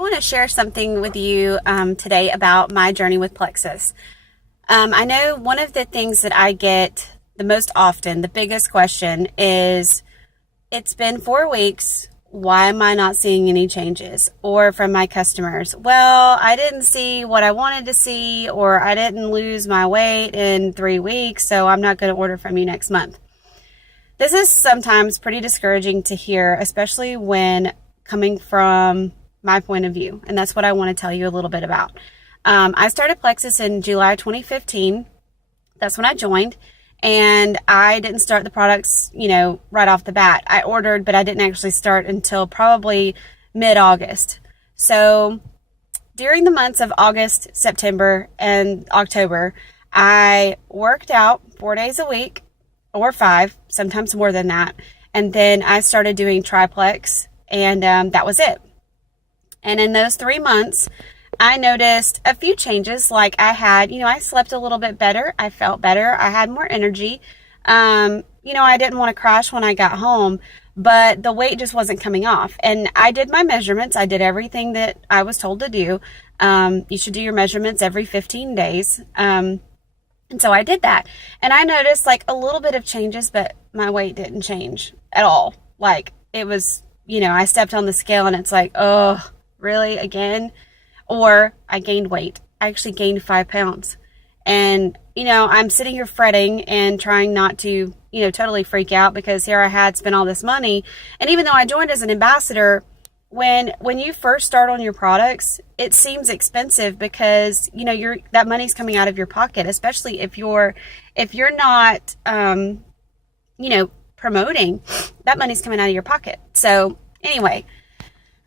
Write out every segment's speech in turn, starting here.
I want to share something with you today about my journey with Plexus. I know one of the things that I get the most often, the biggest question is, it's been 4 weeks. Why am I not seeing any changes? Or from my customers, well, I didn't see what I wanted to see, or I didn't lose my weight in 3 weeks, so I'm not going to order from you next month. This is sometimes pretty discouraging to hear, especially when coming from my point of view. And that's what I want to tell you a little bit about. I started Plexus in July 2015. That's when I joined. And I didn't start the products, right off the bat. I ordered, but I didn't actually start until probably mid-August. So during the months of August, September, and October, I worked out 4 days a week, or 5, sometimes more than that. And then I started doing triplex, and that was it. And in those 3 months, I noticed a few changes. Like I slept a little bit better. I felt better. I had more energy. I didn't want to crash when I got home, but the weight just wasn't coming off. And I did my measurements. I did everything that I was told to do. You should do your measurements every 15 days. And so I did that. And I noticed like a little bit of changes, but my weight didn't change at all. Like it was, I stepped on the scale and it's like, oh, really, again? Or I gained weight. I actually gained 5 pounds. And, I'm sitting here fretting and trying not to, totally freak out, because here I had spent all this money. And even though I joined as an ambassador, when you first start on your products, it seems expensive because, that money's coming out of your pocket, especially if you're not, promoting, that money's coming out of your pocket. So anyway,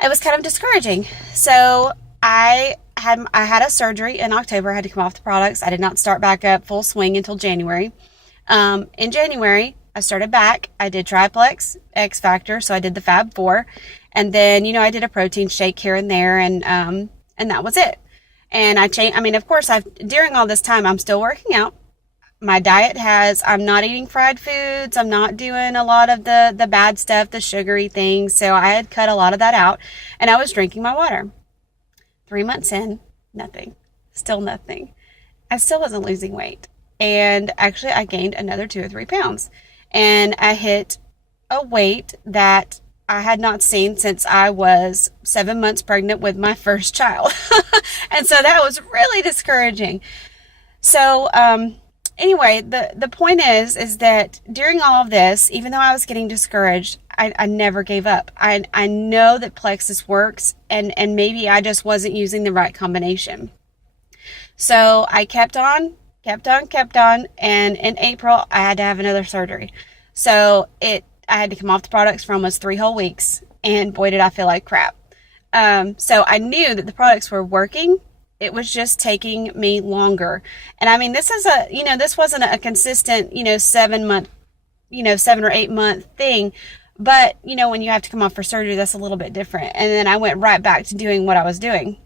it was kind of discouraging. So I had a surgery in October. I had to come off the products. I did not start back up full swing until January. In January, I started back. I did triplex, X Factor, so I did the Fab 4. And then, I did a protein shake here and there, and that was it. And I changed. Of course, during all this time, I'm still working out. My diet I'm not eating fried foods. I'm not doing a lot of the bad stuff, the sugary things. So I had cut a lot of that out, and I was drinking my water. 3 months in, nothing. Still nothing. I still wasn't losing weight. And actually, I gained another 2 or 3 pounds. And I hit a weight that I had not seen since I was 7 months pregnant with my first child. And so that was really discouraging. So, anyway, the point is that during all of this, even though I was getting discouraged, I never gave up. I know that Plexus works, and maybe I just wasn't using the right combination. So I kept on, and in April, I had to have another surgery. So I had to come off the products for almost 3 whole weeks, and boy, did I feel like crap. So I knew that the products were working. It was just taking me longer. And this wasn't a consistent, 7 or 8 month thing. But, when you have to come off for surgery, that's a little bit different. And then I went right back to doing what I was doing.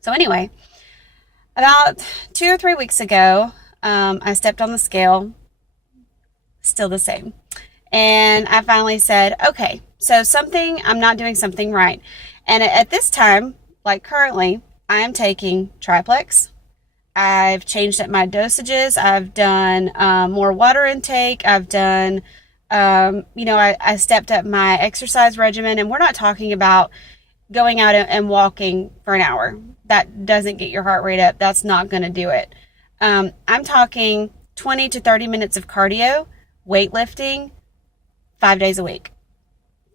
So anyway, about 2 or 3 weeks ago, I stepped on the scale, still the same. And I finally said, okay, so I'm not doing something right. And at this time, like currently, I am taking triplex. I've changed up my dosages. I've done more water intake. I've done, I stepped up my exercise regimen. And we're not talking about going out and walking for an hour. That doesn't get your heart rate up. That's not going to do it. I'm talking 20 to 30 minutes of cardio, weightlifting, 5 days a week.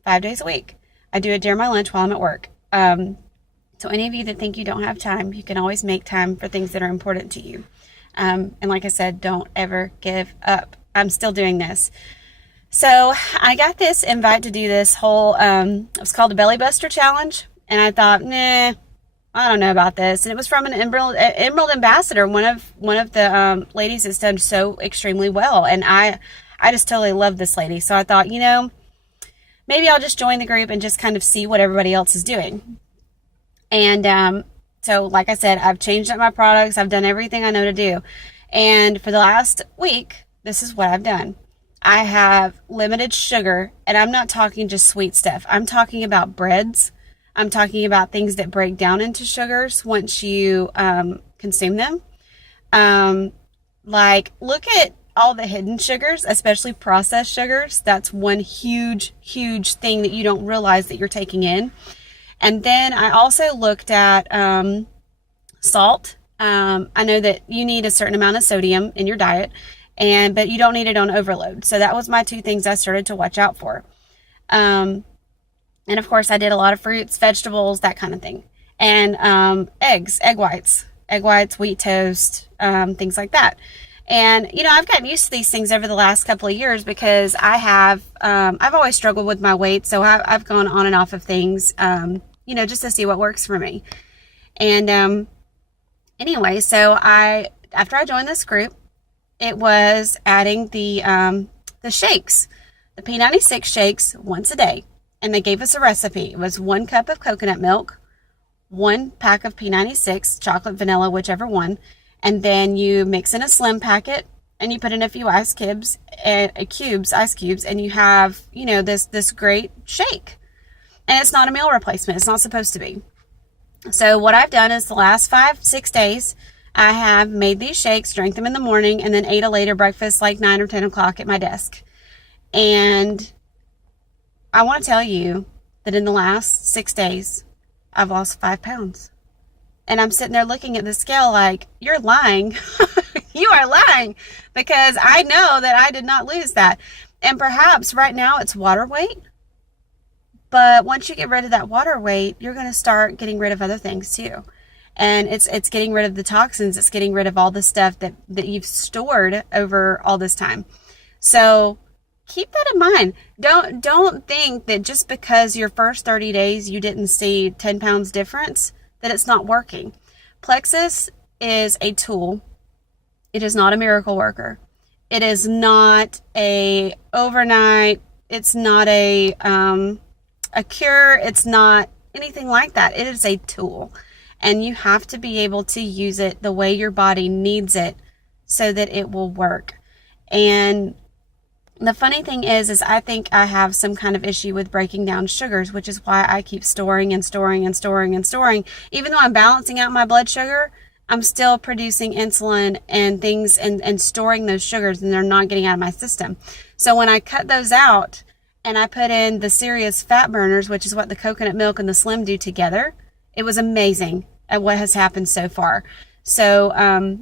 5 days a week. I do it during my lunch while I'm at work. So any of you that think you don't have time, you can always make time for things that are important to you. And like I said, don't ever give up. I'm still doing this. So I got this invite to do this whole, it was called the Belly Buster Challenge. And I thought, nah, I don't know about this. And it was from an Emerald Ambassador, one of the ladies that's done so extremely well. And I just totally love this lady. So I thought, maybe I'll just join the group and just kind of see what everybody else is doing. And so, like I said, I've changed up my products. I've done everything I know to do. And for the last week, this is what I've done. I have limited sugar, and I'm not talking just sweet stuff. I'm talking about breads. I'm talking about things that break down into sugars once you consume them. Like, look at all the hidden sugars, especially processed sugars. That's one huge, huge thing that you don't realize that you're taking in. And then I also looked at salt. I know that you need a certain amount of sodium in your diet, but you don't need it on overload. So that was my two things I started to watch out for. And of course, I did a lot of fruits, vegetables, that kind of thing. And eggs, egg whites, wheat toast, things like that. And, I've gotten used to these things over the last couple of years because I've always struggled with my weight. So I've gone on and off of things, just to see what works for me. And, anyway, so after I joined this group, it was adding the shakes, the P96 shakes once a day. And they gave us a recipe. It was 1 cup of coconut milk, 1 pack of P96, chocolate, vanilla, whichever one. And then you mix in a slim packet and you put in a few ice cubes, and you have, this great shake. And it's not a meal replacement. It's not supposed to be. So what I've done is the last 5-6 days, I have made these shakes, drank them in the morning, and then ate a later breakfast like 9 or 10 o'clock at my desk. And I want to tell you that in the last 6 days, I've lost 5 pounds. And I'm sitting there looking at the scale like, you're lying. You are lying, because I know that I did not lose that. And perhaps right now it's water weight. But once you get rid of that water weight, you're going to start getting rid of other things too. And it's getting rid of the toxins. It's getting rid of all the stuff that you've stored over all this time. So keep that in mind. Don't think that just because your first 30 days you didn't see 10 pounds difference, that it's not working. Plexus is a tool. It is not a miracle worker. It is not a overnight. It's not a cure. It's not anything like that. It is a tool. And you have to be able to use it the way your body needs it so that it will work. And the funny thing is I think I have some kind of issue with breaking down sugars, which is why I keep storing and storing and storing and storing. Even though I'm balancing out my blood sugar, I'm still producing insulin and things and storing those sugars, and they're not getting out of my system. So when I cut those out and I put in the serious fat burners, which is what the coconut milk and the Slim do together, it was amazing at what has happened so far. So,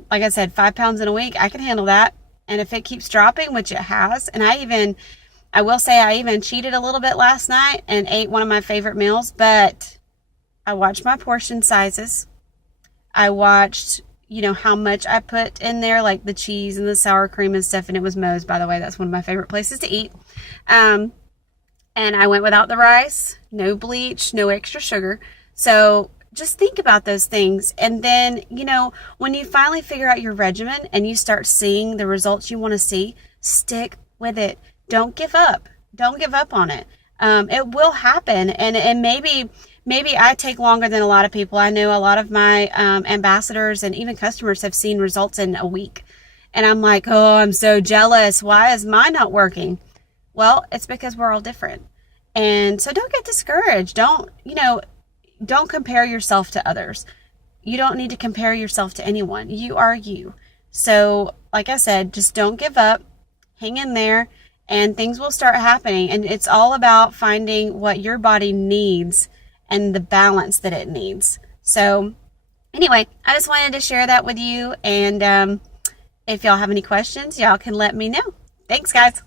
like I said, 5 pounds in a week, I can handle that. And if it keeps dropping, which it has, and I will say I even cheated a little bit last night and ate one of my favorite meals, but I watched my portion sizes. I watched, how much I put in there, like the cheese and the sour cream and stuff, and it was Moe's, by the way. That's one of my favorite places to eat. And I went without the rice, no bleach, no extra sugar. So just think about those things. And then, when you finally figure out your regimen and you start seeing the results you want to see, stick with it. Don't give up. Don't give up on it. It will happen. And maybe I take longer than a lot of people. I know a lot of my ambassadors and even customers have seen results in a week. And I'm like, oh, I'm so jealous. Why is mine not working? Well, it's because we're all different. And so don't get discouraged. Don't compare yourself to others. You don't need to compare yourself to anyone. You are you. So, like I said, just don't give up. Hang in there, and things will start happening. And it's all about finding what your body needs and the balance that it needs. So, anyway, I just wanted to share that with you. And if y'all have any questions, y'all can let me know. Thanks, guys.